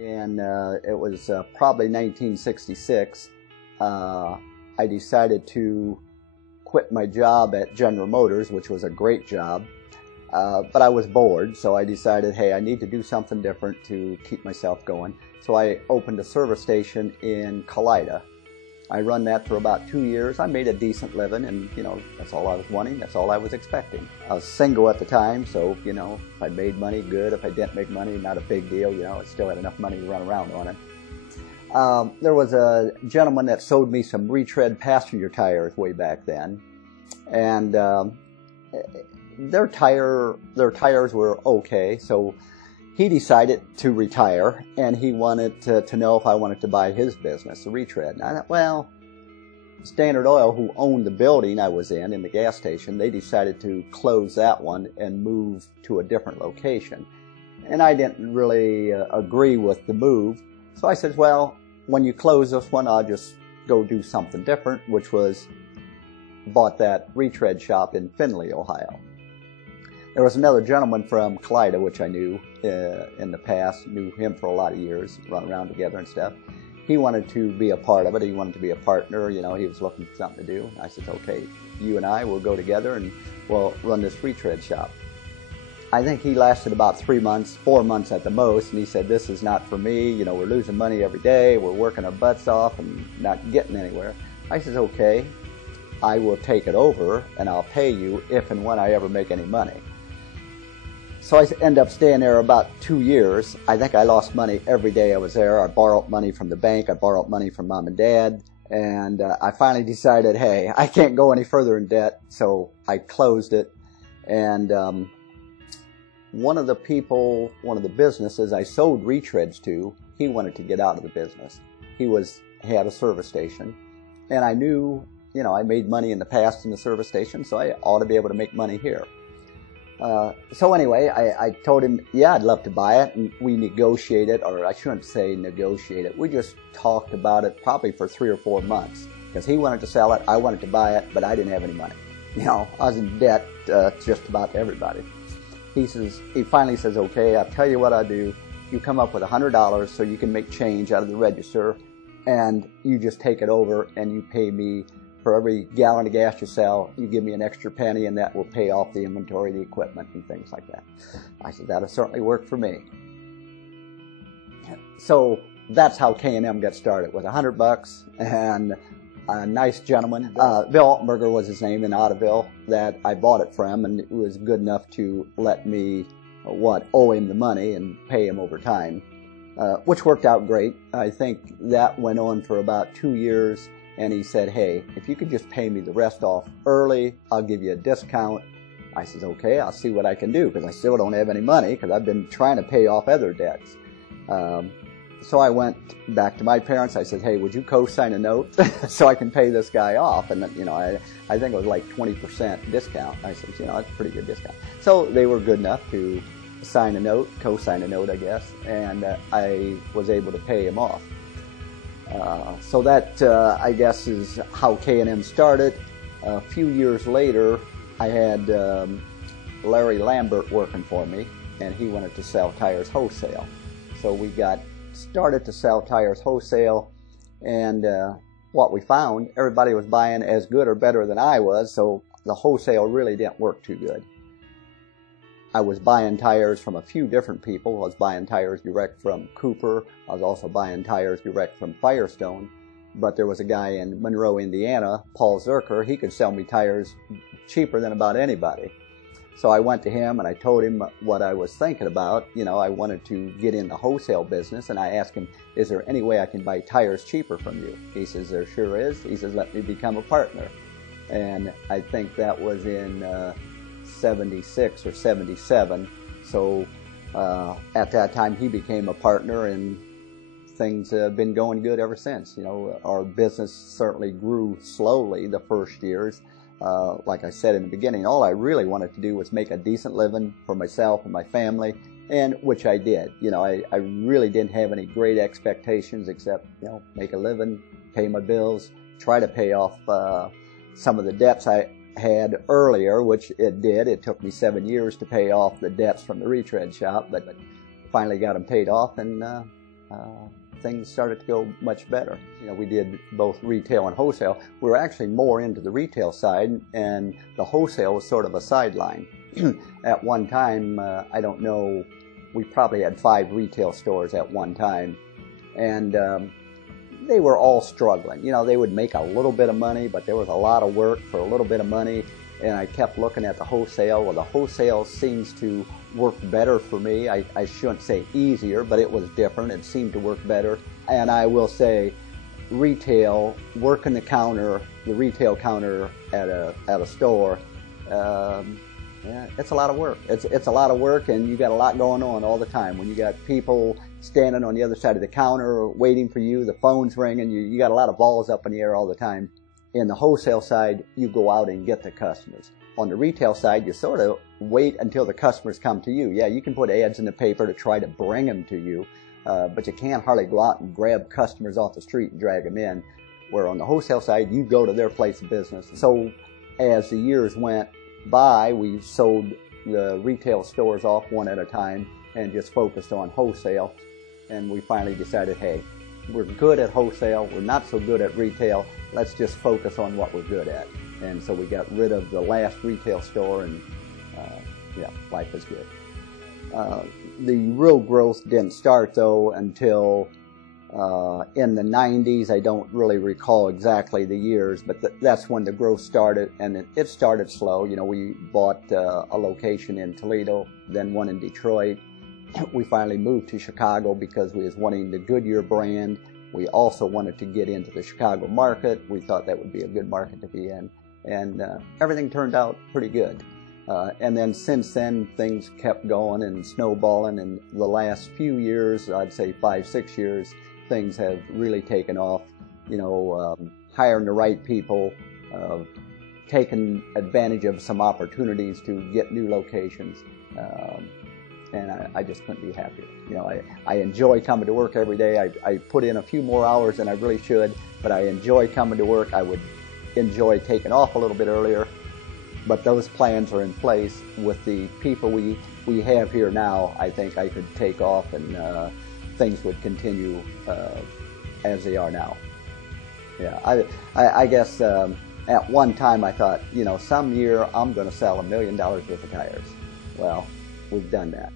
and it was probably 1966. I decided to quit my job at General Motors, which was a great job, but I was bored, so I decided, hey, I need to do something different to keep myself going. So I opened a service station in Kalida. I run that for about 2 years. I made a decent living, and that's all I was wanting. That's all I was expecting. I was single at the time, so if I made money, good. If I didn't make money, not a big deal. I still had enough money to run around on it. There was a gentleman that sold me some retread passenger tires way back then, and their tires were okay. So he decided to retire, and he wanted to know if I wanted to buy his business, the retread. And I thought, well, Standard Oil, who owned the building I was in the gas station, they decided to close that one and move to a different location. And I didn't really agree with the move. So I said, well, when you close this one, I'll just go do something different, which was bought that retread shop in Findlay, Ohio. There was another gentleman from Kalida, which I knew in the past, knew him for a lot of years, run around together and stuff. He wanted to be a part of it. He wanted to be a partner. He was looking for something to do. I said, okay, you and I will go together and we'll run this retread shop. I think he lasted about 3 months, 4 months at the most, and he said, this is not for me. We're losing money every day. We're working our butts off and not getting anywhere. I said, okay, I will take it over and I'll pay you if and when I ever make any money. So I ended up staying there about 2 years. I think I lost money every day I was there. I borrowed money from the bank. I borrowed money from mom and dad. And I finally decided, hey, I can't go any further in debt. So I closed it. And one of the businesses I sold retreads to, he wanted to get out of the business. He had a service station. And I knew, I made money in the past in the service station, so I ought to be able to make money here. So anyway, I told him, yeah, I'd love to buy it, and we negotiated, or I shouldn't say negotiated, we just talked about it probably for 3 or 4 months, because he wanted to sell it, I wanted to buy it, but I didn't have any money. I was in debt just about everybody. He finally says, okay, I'll tell you what I'll do. You come up with $100 so you can make change out of the register, and you just take it over and you pay me. For every gallon of gas you sell, you give me an extra penny, and that will pay off the inventory, the equipment, and things like that. I said, that'll certainly work for me. So that's how K&M got started, with $100 and a nice gentleman. Bill Altenberger was his name in Ottoville, that I bought it from, and it was good enough to let me owe him the money and pay him over time, which worked out great. I think that went on for about 2 years. And he said, hey, if you could just pay me the rest off early, I'll give you a discount. I said, okay, I'll see what I can do, because I still don't have any money, because I've been trying to pay off other debts. So I went back to my parents. I said, hey, would you co-sign a note so I can pay this guy off? And, I think it was like 20% discount. I said, that's a pretty good discount. So they were good enough to sign a note, co-sign a note, I guess, and I was able to pay him off. So that, I guess, is how K&M started. A few years later, I had Larry Lambert working for me, and he wanted to sell tires wholesale. So we got started to sell tires wholesale, and what we found, everybody was buying as good or better than I was, so the wholesale really didn't work too good. I was buying tires from a few different people. I was buying tires direct from Cooper. I was also buying tires direct from Firestone. But there was a guy in Monroe, Indiana, Paul Zerker. He could sell me tires cheaper than about anybody. So I went to him and I told him what I was thinking about. I wanted to get in the wholesale business, and I asked him, is there any way I can buy tires cheaper from you? He says, there sure is. He says, let me become a partner. And I think that was in 76 or 77. So at that time he became a partner, and things have been going good ever since. Our business certainly grew slowly the first years. Like I said in the beginning, all I really wanted to do was make a decent living for myself and my family, and which I did. I really didn't have any great expectations except, make a living, pay my bills, try to pay off some of the debts I had earlier, which it did. It took me 7 years to pay off the debts from the retread shop, but finally got them paid off, and things started to go much better. You know, we did both retail and wholesale. We were actually more into the retail side, and the wholesale was sort of a sideline. At one time, I don't know, we probably had 5 retail stores at one time, and they were all struggling. You know, they would make a little bit of money, but there was a lot of work for a little bit of money, and I kept looking at the wholesale. Well, the wholesale seems to work better for me. I shouldn't say easier, but it was different. It seemed to work better. And I will say, retail, working the counter, the retail counter at a store, yeah, it's a lot of work. It's a lot of work, and you got a lot going on all the time. When you got people standing on the other side of the counter waiting for you, the phone's ringing, you got a lot of balls up in the air all the time. In the wholesale side, you go out and get the customers. On the retail side, you sort of wait until the customers come to you. Yeah, you can put ads in the paper to try to bring them to you, but you can't hardly go out and grab customers off the street and drag them in. Where on the wholesale side, you go to their place of business. So as the years went by, we sold the retail stores off one at a time and just focused on wholesale. And we finally decided, hey, we're good at wholesale, we're not so good at retail, let's just focus on what we're good at. And so we got rid of the last retail store, and yeah, life is good. The real growth didn't start though until in the 90s. I don't really recall exactly the years, but that's when the growth started, and it started slow. You know, we bought a location in Toledo, then one in Detroit. We finally moved to Chicago because we was wanting the Goodyear brand. We also wanted to get into the Chicago market. We thought that would be a good market to be in, and everything turned out pretty good. And then since then, things kept going and snowballing, and the last few years, I'd say 5-6 years, things have really taken off. You know, hiring the right people, taking advantage of some opportunities to get new locations, and I just couldn't be happier. You know, I enjoy coming to work every day. I put in a few more hours than I really should, but I enjoy coming to work. I would enjoy taking off a little bit earlier, but those plans are in place. With the people we have here now, I think I could take off and things would continue as they are now. Yeah, I guess at one time I thought, you know, some year I'm going to sell $1 million worth of tires. Well, we've done that.